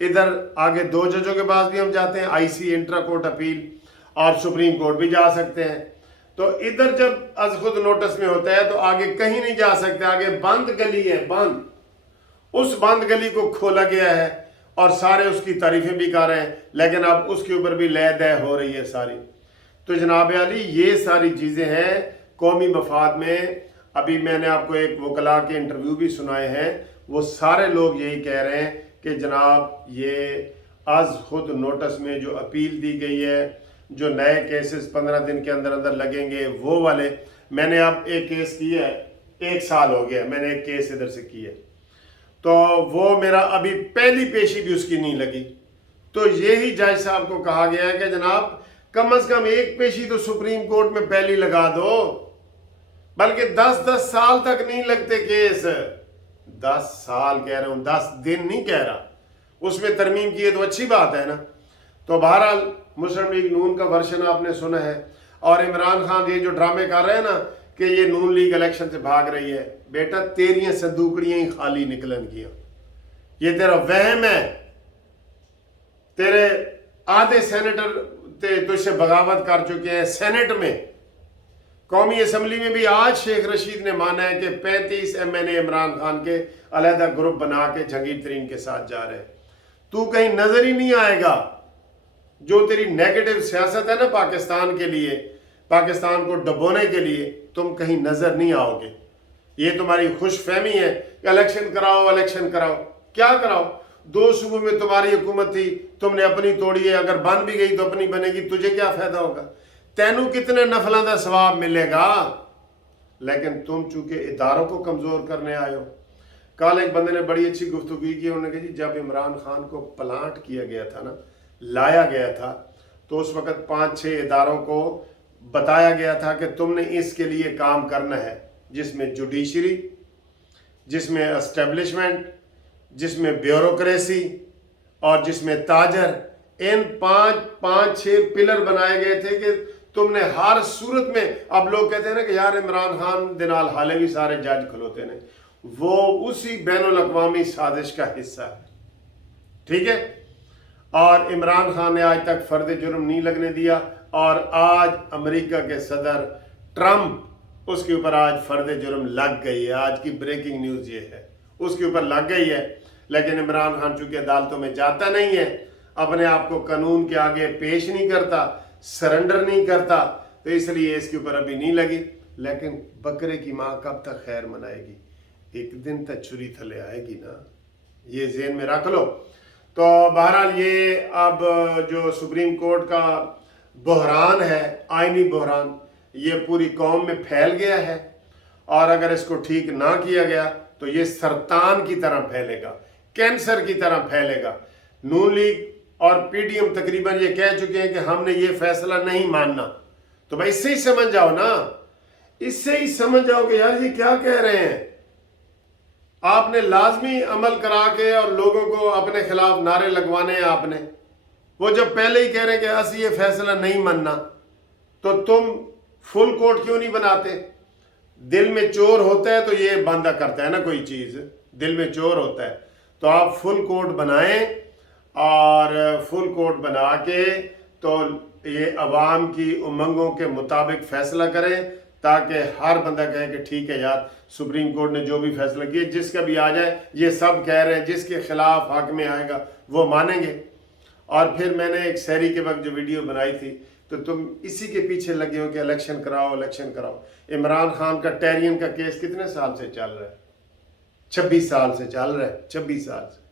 ادھر آگے 2 ججوں کے پاس بھی ہم جاتے ہیں, IC انٹرا کورٹ اپیل, اور سپریم کورٹ بھی جا سکتے ہیں. تو ادھر جب از خود نوٹس میں ہوتا ہے تو آگے کہیں نہیں جا سکتے, آگے بند گلی ہے, بند. اس بند گلی کو کھولا گیا ہے اور سارے اس کی تعریفیں بھی کر رہے ہیں, لیکن اب اس کے اوپر بھی لے دے ہو رہی ہے ساری. تو جناب علی یہ ساری چیزیں ہیں قومی مفاد میں. ابھی میں نے آپ کو ایک وکلاء کے انٹرویو بھی سنائے ہیں, وہ سارے لوگ یہی کہہ رہے ہیں کہ جناب یہ از خود نوٹس میں جو اپیل دی گئی ہے, جو نئے کیسز 15 دن کے اندر اندر لگیں گے وہ والے, میں نے اب ایک کیس کیا ہے, 1 سال ہو گیا میں نے ایک کیس ادھر سے کی ہے, تو وہ میرا ابھی پہلی پیشی بھی اس کی نہیں لگی. تو یہی جج صاحب کو کہا گیا ہے کہ جناب کم از کم ایک پیشی تو سپریم کورٹ میں پہلی لگا دو, بلکہ 10 سال تک نہیں لگتے کیس. 10 سال کہہ رہا ہوں, 10 دن نہیں کہہ رہا. اس میں ترمیم کی ہے تو اچھی بات ہے نا. تو بہرحال مسلم لیگ نون کا ورشن آپ نے سنا ہے, اور عمران خان یہ جو ڈرامے کر رہے ہیں نا کہ یہ نون لیگ الیکشن سے بھاگ رہی ہے, بیٹا تیریاں صندوقڑیاں ہی خالی نکلن گیا. یہ تیرا وہم ہے. تیرے آدھے سینیٹر تجھ سے بغاوت کر چکے ہیں سینٹ میں. قومی اسمبلی میں بھی آج شیخ رشید نے مانا ہے کہ 35 MNA عمران خان کے علیحدہ گروپ بنا کے جہانگیر ترین کے ساتھ جا رہے ہیں. تو کہیں نظر ہی نہیں آئے گا. جو تیری نیگیٹو سیاست ہے نا پاکستان کے لیے, پاکستان کو ڈبونے کے لیے, تم کہیں نظر نہیں آؤ گے. یہ تمہاری خوش فہمی ہے کہ الیکشن کراؤ الیکشن کراؤ. کیا کراؤ؟ 2 صوبوں میں تمہاری حکومت تھی, تم نے اپنی توڑی ہے, اگر بن بھی گئی تو اپنی بنے گی, تجھے کیا فائدہ ہوگا؟ تینوں کتنے نفلاں دا ثواب ملے گا؟ لیکن تم چونکہ اداروں کو کمزور کرنے آئے ہو. کل ایک بندے نے بڑی اچھی گفتگو کی, انہوں نے کہا جی جب عمران خان کو پلانٹ کیا گیا تھا نا, لایا گیا تھا, تو اس وقت 5-6 اداروں کو بتایا گیا تھا کہ تم نے اس کے لیے کام کرنا ہے, جس میں جوڈیشری, جس میں اسٹیبلشمنٹ, جس میں بیوروکریسی, اور جس میں تاجر. ان 5-6 پلر بنائے گئے تھے کہ تم نے ہر صورت میں. اب لوگ کہتے ہیں نا کہ یار عمران خان دنال حالے بھی سارے جج کھلوتے ہیں, وہ اسی بین الاقوامی سازش کا حصہ ہے. ٹھیک ہے. اور عمران خان نے آج تک فرد جرم نہیں لگنے دیا, اور آج امریکہ کے صدر ٹرمپ اس کے اوپر آج فرد جرم لگ گئی ہے. آج کی بریکنگ نیوز یہ ہے, اس کے اوپر لگ گئی ہے. لیکن عمران خان چونکہ عدالتوں میں جاتا نہیں ہے, اپنے آپ کو قانون کے آگے پیش نہیں کرتا, سرنڈر نہیں کرتا, تو اس لیے اس کے اوپر ابھی نہیں لگی. لیکن بکرے کی ماں کب تک خیر منائے گی؟ ایک دن تک چھری تھلے آئے گی نا, یہ ذہن میں رکھ لو. تو بہرحال یہ اب جو سپریم کورٹ کا بحران ہے, آئینی بحران, یہ پوری قوم میں پھیل گیا ہے, اور اگر اس کو ٹھیک نہ کیا گیا تو یہ سرطان کی طرح پھیلے گا, کینسر کی طرح پھیلے گا. نون لیگ اور PDM تقریباً یہ کہہ چکے ہیں کہ ہم نے یہ فیصلہ نہیں ماننا. تو بھائی اس سے ہی سمجھ جاؤ نا, اس سے ہی سمجھ جاؤ کہ یار یہ کیا کہہ رہے ہیں. آپ نے لازمی عمل کرا کے اور لوگوں کو اپنے خلاف نعرے لگوانے ہیں آپ نے. وہ جب پہلے ہی کہہ رہے ہیں کہ اسی یہ فیصلہ نہیں ماننا, تو تم فل کورٹ کیوں نہیں بناتے؟ دل میں چور ہوتا ہے تو یہ بندہ کرتا ہے نا کوئی چیز, دل میں چور ہوتا ہے. تو آپ فل کورٹ بنائیں, اور فل کورٹ بنا کے تو یہ عوام کی امنگوں کے مطابق فیصلہ کریں, تاکہ ہر بندہ کہے کہ ٹھیک ہے یار سپریم کورٹ نے جو بھی فیصلہ کیا, جس کا بھی آ جائے, یہ سب کہہ رہے ہیں جس کے خلاف حق میں آئے گا وہ مانیں گے. اور پھر میں نے ایک سحری کے وقت جو ویڈیو بنائی تھی, تو تم اسی کے پیچھے لگے ہو کہ الیکشن کراؤ الیکشن کراؤ. عمران خان کا ٹیرین کا کیس کتنے سال سے چل رہا ہے؟ 26 سال سے چل رہا ہے, 26 سال سے.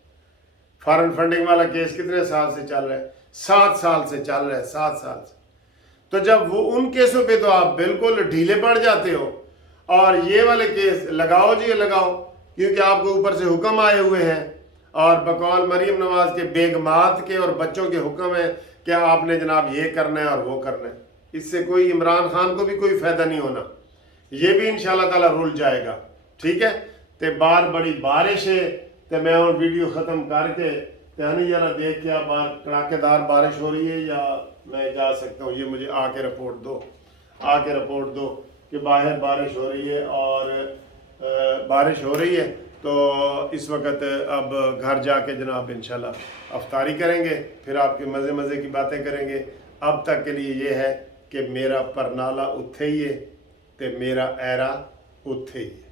فارن فنڈنگ والا کیس کتنے سال سے چل رہا ہے؟ 7 سال سے چل رہا ہے, 7 سال سے. تو جب وہ ان کیسوں پہ تو آپ بالکل ڈھیلے پڑ جاتے ہو, اور یہ والے کیس لگاؤ جی لگاؤ, کیونکہ آپ کو اوپر سے حکم آئے ہوئے ہیں, اور بقول مریم نواز کے بیگمات کے اور بچوں کے حکم ہے کہ آپ نے جناب یہ کرنا ہے اور وہ کرنا ہے. اس سے کوئی عمران خان کو بھی کوئی فائدہ نہیں ہونا. یہ بھی انشاءاللہ تعالیٰ رول جائے گا. ٹھیک ہے. تے باہر بڑی بارش ہے, تے میں اور ویڈیو ختم کر کے تہنی ذرا دیکھ کے باہر کڑاکے دار بارش ہو رہی ہے یا میں جا سکتا ہوں. یہ مجھے آ کے رپورٹ دو, آ کے رپورٹ دو کہ باہر بارش ہو رہی ہے, اور بارش ہو رہی ہے تو اس وقت اب گھر جا کے جناب انشاءاللہ افطاری کریں گے، پھر آپ کے مزے مزے کی باتیں کریں گے۔ اب تک کے لیے یہ ہے کہ میرا پرنالا اتھے ہی ہے تے میرا ایرا اتھے ہی ہے۔